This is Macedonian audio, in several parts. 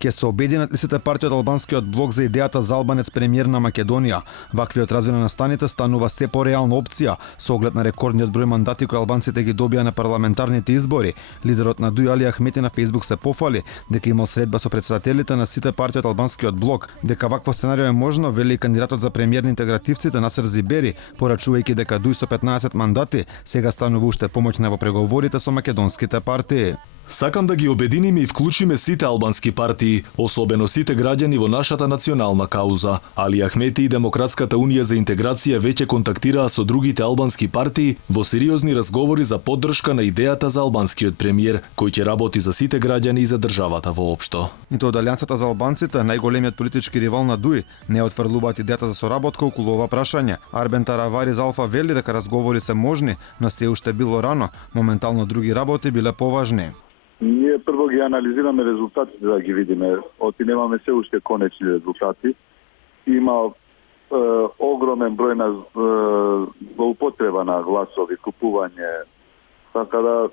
Ке се обединат ли сите партии од албанскиот блок за идејата за албанец премиер на Македонија? Ваквиот развој на настаните станува се пореална опција со оглед на рекордниот број мандати кои албанците ги добија на парламентарните избори. Лидерот на ДУИ Али Ахмети на Facebook се пофали дека имал средба со претседателите на сите партии од албанскиот блок, дека вакво сценарио е можно, вели и кандидатот за премиер на интегративците Насер Зибери, порачувајќи дека ДУИ со 15 мандати сега станува уште помоќна во преговорите со македонските партии. Сакам да ги обединиме и вклучиме сите албански партии, особено сите граѓани во нашата национална кауза. Али Ахмети и Демократската унија за интеграција веќе контактираа со другите албански партии во сериозни разговори за поддршка на идејата за албанскиот премиер, кој ќе работи за сите граѓани и за државата воопшто. Ниту од Алијансата за албанците, најголемиот политички ривал на ДУИ, не отфрлуваат идејата за соработка околу ова прашање. Арбен Таравари за Алфа вели дека разговори се можни, но се уште било рано, моментално други работи биле поважни. Ние прво ги анализираме резултатите да ги видиме. Оти немаме се уште конечни резултати. Има огромен број на злоупотреба на гласови, купување. Така да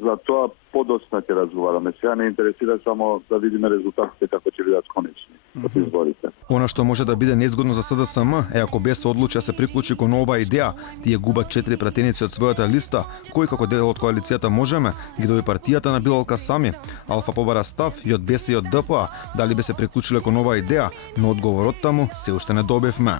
за тоа подоцна ќе разговараме. Сега не интересира само да видиме резултатите како ќе бидат конечни од изборите. Она што може да биде незгодно за СДСМ е ако БЕС се одлучи да се приклучи кон оваа идеја, тие губат 4 пратеници од својата листа, кои како дел од коалицијата Можеме ги доби партијата на Билал Касами. Алфа побара став и од БЕС и од ДПА дали би се приклучиле кон оваа идеја, но одговорот таму се уште не добивме.